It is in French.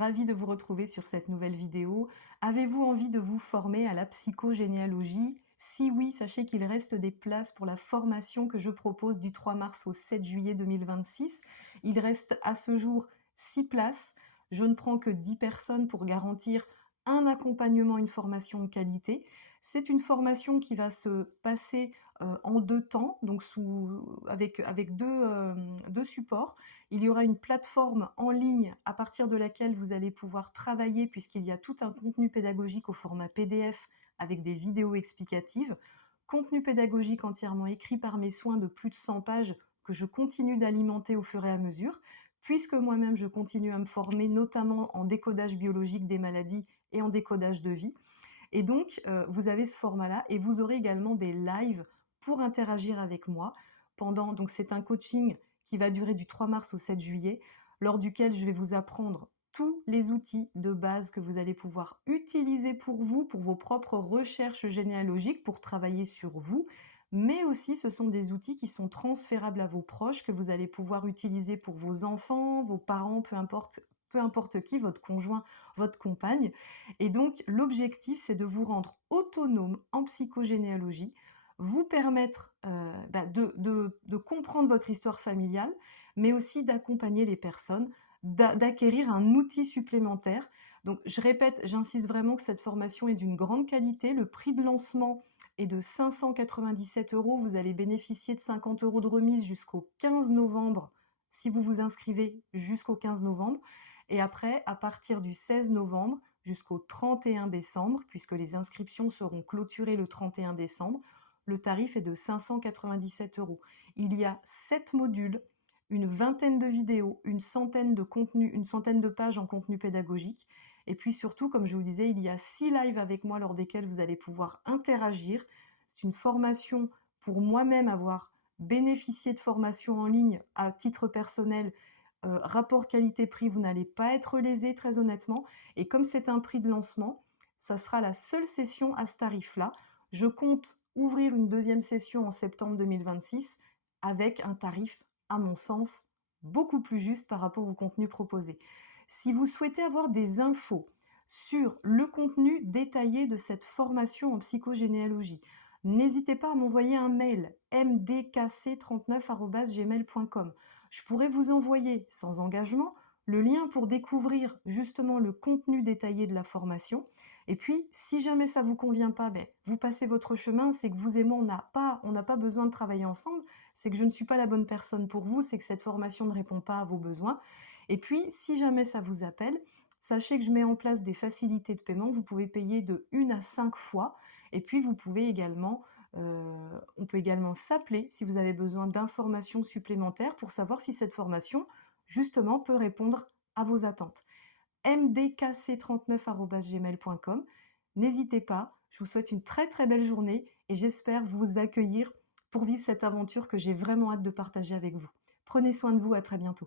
ravie de vous retrouver sur cette nouvelle vidéo. Avez-vous envie de vous former à la psychogénéalogie? Si oui, sachez qu'il reste des places pour la formation que je propose du 3 mars au 7 juillet 2026. Il reste à ce jour 6 places. Je ne prends que 10 personnes pour garantir un accompagnement, une formation de qualité. C'est une formation qui va se passer en 2 temps, donc avec deux supports. Il y aura une plateforme en ligne à partir de laquelle vous allez pouvoir travailler puisqu'il y a tout un contenu pédagogique au format PDF avec des vidéos explicatives. Contenu pédagogique entièrement écrit par mes soins de plus de 100 pages que je continue d'alimenter au fur et à mesure, puisque moi-même je continue à me former notamment en décodage biologique des maladies et en décodage de vie. Et donc, vous avez ce format-là et vous aurez également des lives pour interagir avec moi donc c'est un coaching qui va durer du 3 mars au 7 juillet, lors duquel je vais vous apprendre tous les outils de base que vous allez pouvoir utiliser pour vous, pour vos propres recherches généalogiques, pour travailler sur vous. Mais aussi, ce sont des outils qui sont transférables à vos proches, que vous allez pouvoir utiliser pour vos enfants, vos parents, peu importe qui, votre conjoint, votre compagne. Et donc, l'objectif, c'est de vous rendre autonome en psychogénéalogie, vous permettre de comprendre votre histoire familiale, mais aussi d'accompagner les personnes, d'acquérir un outil supplémentaire. Donc, je répète, j'insiste vraiment que cette formation est d'une grande qualité. Le prix de lancement est de 597 €. Vous allez bénéficier de 50 € de remise jusqu'au 15 novembre, si vous vous inscrivez jusqu'au 15 novembre. Et après, à partir du 16 novembre jusqu'au 31 décembre, puisque les inscriptions seront clôturées le 31 décembre, le tarif est de 597 €. Il y a 7 modules, une vingtaine de vidéos, une centaine de pages en contenu pédagogique. Et puis surtout, comme je vous disais, il y a 6 lives avec moi lors desquels vous allez pouvoir interagir. C'est une formation pour moi-même avoir bénéficié de formations en ligne à titre personnel. Rapport qualité-prix, vous n'allez pas être lésé très honnêtement. Et comme c'est un prix de lancement, ça sera la seule session à ce tarif-là. Je compte ouvrir une deuxième session en septembre 2026 avec un tarif, à mon sens, beaucoup plus juste par rapport au contenu proposé. Si vous souhaitez avoir des infos sur le contenu détaillé de cette formation en psychogénéalogie, n'hésitez pas à m'envoyer un mail mdkc39@gmail.com. Je pourrais vous envoyer, sans engagement, le lien pour découvrir justement le contenu détaillé de la formation. Et puis, si jamais ça ne vous convient pas, vous passez votre chemin, c'est que vous et moi, on n'a pas besoin de travailler ensemble, c'est que je ne suis pas la bonne personne pour vous, c'est que cette formation ne répond pas à vos besoins. Et puis, si jamais ça vous appelle, sachez que je mets en place des facilités de paiement, vous pouvez payer de 1 à 5 fois, et puis vous pouvez également on peut également s'appeler si vous avez besoin d'informations supplémentaires pour savoir si cette formation, justement, peut répondre à vos attentes. mdkc39@gmail.com. N'hésitez pas, je vous souhaite une très très belle journée et j'espère vous accueillir pour vivre cette aventure que j'ai vraiment hâte de partager avec vous. Prenez soin de vous, à très bientôt.